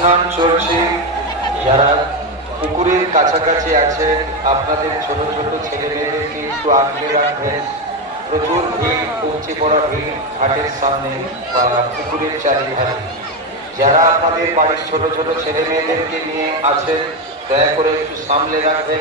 স্নান চলছে। যারা পুকুরের কাছাকাছি আছে আপনাদের ছোট ছোট ছেলে মেয়েদেরকে একটু আগলে রাখবেন। প্রচুর ভিড়, উপচে পড়া ভিড় ঘাটের সামনে বা পুকুরের চারিধারে। যারা আপনাদের বাড়ির ছোট ছোট ছেলে মেয়েদেরকে নিয়ে আছেন দয়া করে একটু সামলে রাখবেন।